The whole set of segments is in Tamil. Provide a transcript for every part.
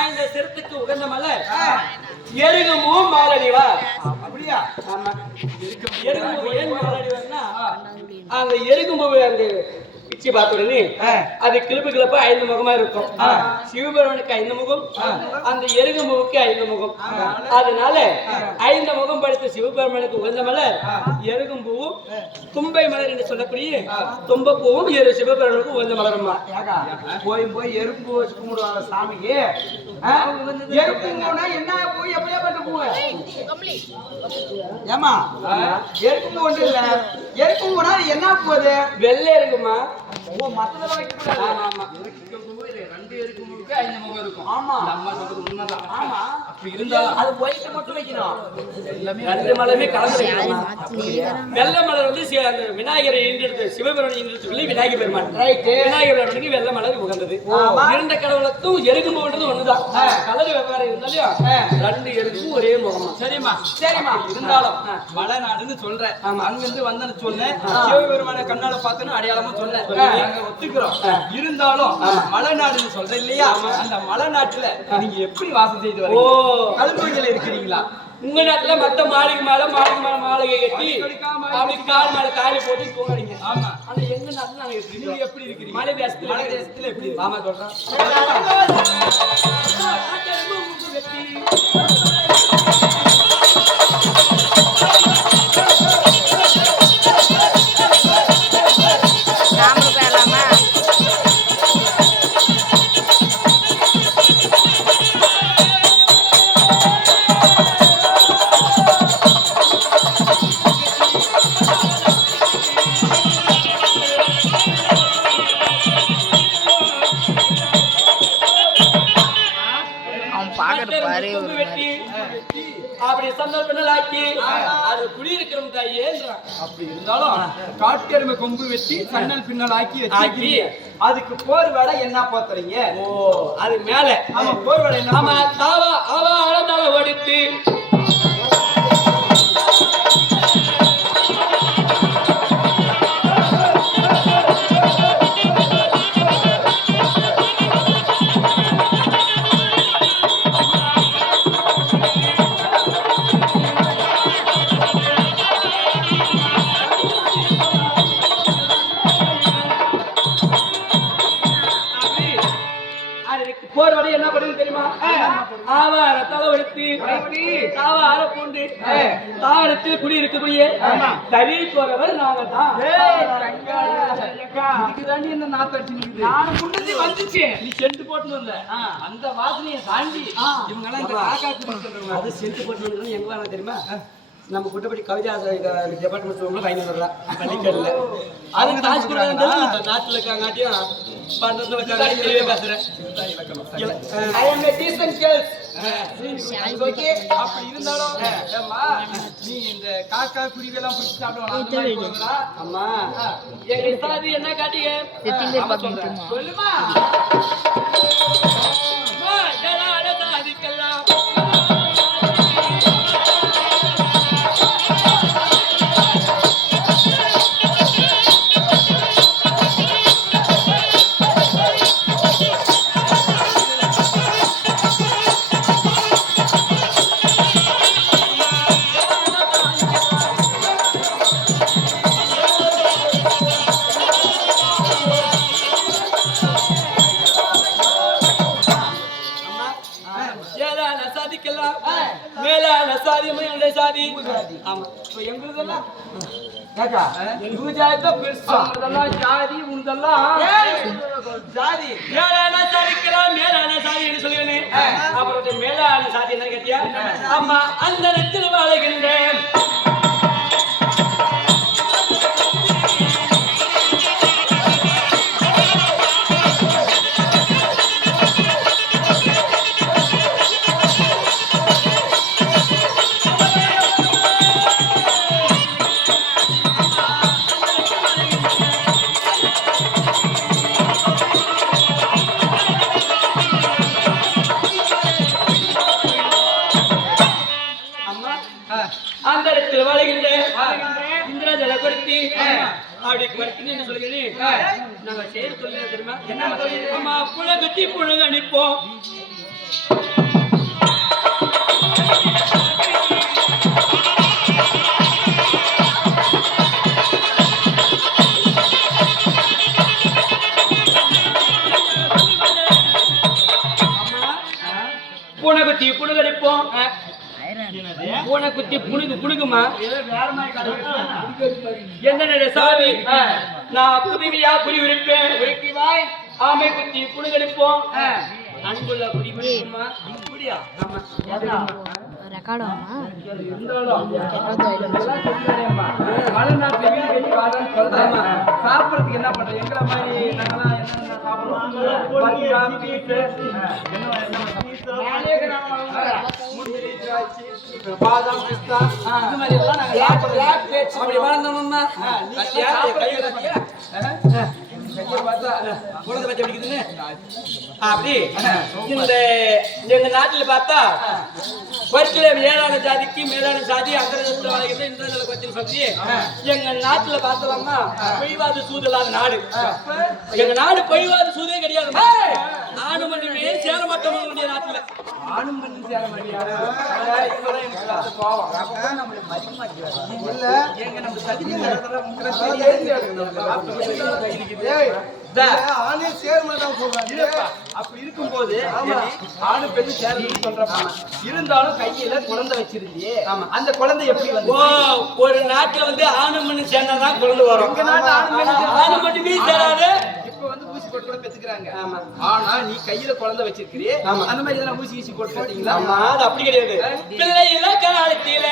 அந்த சிரத்துக்கு உகந்த மலர் எருகமும் மாலடிவா. அப்படியா? ஆமா, எருகம்பு ஏன் மாலடிவான்னா அந்த எருகம்பு அந்த பிச்சு பார்த்துடனே அது கிளப்பு கிளப்பா 5 முகமா இருக்கும். சிவபெருமனுக்கு 5 முகம், அந்த எருகம்புவுக்கு 5 முகம். அதனால 5 முகம் படைத்த சிவபெருமனுக்கு உகந்த மலர் எருகம்பூவும் தும்பை மலர் என்று சொல்லக்கூடிய தும்பப்பூவும் சிவபெருமனுக்கு உகந்த மலருமா. போய் போய் எறும்பு வச்சு கும்பிடுவாங்க சாமிக்கு. எறும்புனா என்ன போய் எப்படியா பண்ண போங்க? ஏமா எறும்பு ஒன்று இல்ல, எறும்புனா என்ன போகுது? வெள்ளை இருக்குமா? ஓ, மத்ததெல்லாம் வைக்க கூடாது. ஆமா ஆமா, 2 எறும்புக்கு 5 முகம் இருக்கும். ஆமா, நம்ம சொல்றது உண்மைதான். ஆமா, அப்படி இருந்தா அது ஒயிட் மட்டும் வைக்கணும். எல்லாமே 2 மலருமே கலந்து வைக்கணும். வெள்ளை மலர் வந்து அந்த விநாயகரை ஈன்றெடுத்து சிவபெருமனை ஈன்றெடுத்து விநாயகர் பெருமான். ரைட், விநாயகர் பெருமானுக்கு வெள்ளை மலர் உகந்தது. இரண்டு கடவுளுக்கும் எருகும்புன்றது ஒண்ணுதான். கலர் வெவ்வேறு இருந்தாலும் 2 எருக்கும் ஒரே முகமா. சரிம்மா சரிம்மா. இருந்தாலும் மலைநாடுன்னு சொல்றேன், அங்கிருந்து வந்தேன்னு சொன்னேன், சிவபெருமான கண்ணால பார்த்தேன்னு அடையாளமும் சொன்னேன், நாங்க ஒத்துக்கிறோம். இருந்தாலும் மலைநாடுன்னு சொல்றேன் இல்லையா, அந்த மலைநாட்டுல நீங்க எப்படி வாசம் செய்து வரீங்க? கல்வெட்டுல இருக்கிறீங்களா? உங்க நாட்டுல மத்த மாளிகை மாளிகை கட்டி அப்படி கால் மேல காலி போட்டு தூங்குறீங்க. ஆமா, ஆனா எங்க நாட்டுல நாங்க நீங்க எப்படி இருக்கிறீங்க? மலை தேசத்துல எப்படி? ஆமா சொல்றேன். அப்படி சந்தர்ப்பனாக்கி அது குடியிருக்கிறோம் தாயேன்றான். அப்படி இருந்தாலும் காட்டெருமை கொம்பு வெட்டி சன்னல் பின்னல் ஆக்கி அதுக்கு போர் வேலை என்ன போத்துறீங்க? ஓ, அது மேல. ஆமா, போர் வேலை என்ன? ஆமா, தாவா அவ அளந்தால ஓடித்து போர் வழி என்ன பண்ணுது தெரியுமா? ஆவார தலைவடுத்து தாவார பூண்டு தாவரத்தில் குடி இருக்கக்கூடிய தறி போறவர் நாங்க தான். இந்த நாத்து வந்துச்சு, நீ சென்று போட்டு வந்த அந்த வாசனையை தாண்டி இவங்க எல்லாம் இந்த காக்கா குடி. அது சென்று போட்டு எங்க வேணா தெரியுமா? நம்ம குட்டப்படி கவிதா டிபார்ட்மெண்ட் ரூம்ல வாங்கி வரலாம் பள்ளிக்கல்ல. அதுக்கு காசு கொடுத்தா நாட்டுல இருக்காங்காட்டியும் பண்றதுல இருக்காங்க பேசுறேன். அப்படி இருந்தாலும் நீ இந்த காக்கா குருவியெல்லாம் பிடிச்சி சாப்பிடுவாங்க. அம்மா, எங்க சாதி என்ன காட்டிங்க சொல்லுமா? சாதிக்கலாம் மேலான சாதி மேல சாதி. ஆமா, எங்களுதெல்லாம் ஜாதி உனதெல்லாம் ஜாதி. மேலான சாதிக்கலாம் மேலான சாதி என்று சொல்லுவேன். அப்புறம் மேலான சாதி என்ன கேட்டியா? அம்மா, அந்த இடத்தில் வாழுகின்றேன். அந்த இடத்தில் வாழ்கின்ற இந்திரா ஜலப்படுத்தி அப்படி குறைக்கணும்னு சொல்லுகிறேன். நாங்க செய்ய சொல்லுங்க தெரியுமா? என்ன? அம்மா, புழகத்தி புழக அனுப்போம் பூனை குத்தி புணுகடிப்போம். பூனை குத்தி புணுகுமா என்ன சாமி? நான் புதுமையா புலி விரிப்பேன். ஆமை குத்தி புணுகடிப்போம். அன்புள்ள குடி விரிப்புமா? இப்படியா? மலைநாட்டுல வீடு கட்டி வாழன்னு சொல்றேன். சாப்பிடறதுக்கு என்ன பண்ற? எங்களை மாதிரி நாங்களாம் என்னென்ன சாப்பிடுறோம்? முந்திரி, திராட்சை, பாதாம், பிஸ்தா இந்த மாதிரி எல்லாம் நாங்க சாப்பிடுறோம். அப்படி வாழ்ந்தோம்மா. அப்படி இந்த எங்க நாட்டுல பார்த்தா வரிசையில ஏழான ஜாதிக்கு மேலான ஜாதி அந்தரத்துல வாழ்கிறது இந்த பத்தி பத்தி எங்க நாட்டுல பார்த்தோம்னா பொய்வாது சூது இல்லாத நாடு. எங்க நாடு பொய்வாது சூதே கிடையாது. ஆணும் மண்ணுமே சேர மாட்டோம் வேண்டிய நாட்டுல. ஆணும் பண்ணி சேர மாட்டியா? அப்படி இருக்கும்போது ஆணு பெண்ணு சேரணும்னு சொல்றப்ப இருந்தாலும் கையில குழந்தை வச்சிருந்தியே, அந்த குழந்தை எப்படி வந்து? ஒரு நாட்டுல வந்து ஆணு மண்ணு சேர்ந்தாதான் குழந்தை வரும். எங்க நாட்டு ஆணு மட்டுமே சேராது. இப்ப வந்து ஊசி போட்டு கூட பெத்துக்கிறாங்க. ஆனா நீ கையில குழந்தை வச்சிருக்கிறே, அந்த மாதிரி எதனா ஊசி ஊசி போட்டு பார்த்தீங்களா? அது அப்படி கிடையாது. பிள்ளையில காலத்தில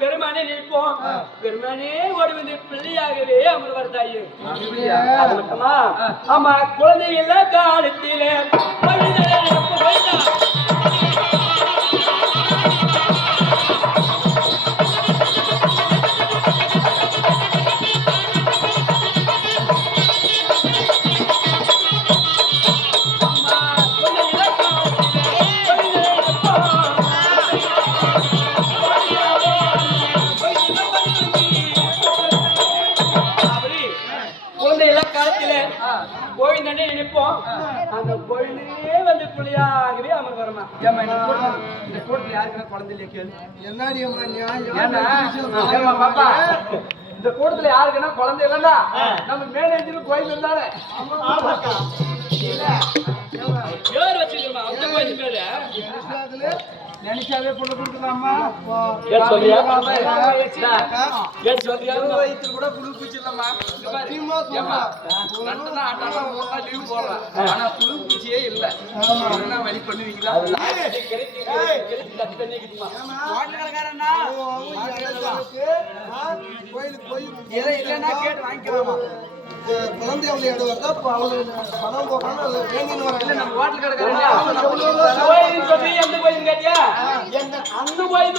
பெருமானே நிற்போம். பெருமானே ஓடி வந்து பிள்ளையாகவே அமர்வார் தாயே. அது மட்டுமா? ஆமா, குழந்தை இல்ல காலத்திலே கோவிந்தனே நினைப்போம். அந்த கோவிலே வந்து புள்ளியாகவே அமர் வரமா. இந்த கூட்டத்துல யாருக்குன்னா குழந்தை இல்லையா கேளு. ஏம்மா பாப்பா, இந்த கூட்டத்துல யாருக்குன்னா குழந்தை இல்லைன்னா நம்ம மேனேஜர் கோயில் இருந்தாலே பேர் வச்சிருக்கோமா? அந்த கோயில் பேரு நினைச்சாவே பொண்ணு கொடுக்கலாமா? வயிற்றுல கூட புழு பூச்சிடலாமா? லீவ் போடுறேன், ஆனா புழு பூச்சியே இல்ல. வழி பண்ணுவீங்களா? கோயிலுக்கு போய் எதை இல்லைன்னா கேட்டு வாங்கிக்கலாமா? குழந்தை அவளை எடுவதா பணம் போடுறாங்க. நம்ம ஹோட்டல் கடைக்காரங்க எந்த கோயில் கேட்டியா? அந்த கோயில்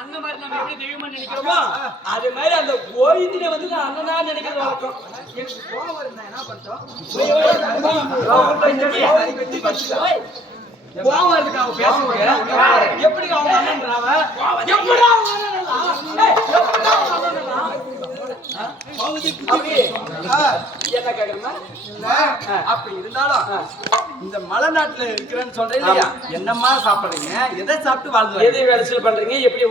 அந்த மாதிரி நம்ம எப்படி தெய்வமா நினைக்கிறோமோ அதே மாதிரி அந்த கோயில வந்து நான் அண்ணனா நினைக்கிறது வழக்கம். எனக்கு கோவம் வருது, என்ன பண்றோம்? கோவம் வருதுக்கு அவங்க பேசுவாங்க. எப்படி அவங்க அண்ணன்றாவ? என்ன கேக்குறேன்னா, அப்ப இருந்தாலும் இந்த மலை நாட்டுல இருக்கிறேன்னு சொல்றேன் இல்லையா, என்னம்மா சாப்பிடுறீங்க? எதை சாப்பிட்டு வாழ்ந்து எதை வேலை பண்றீங்க? எப்படி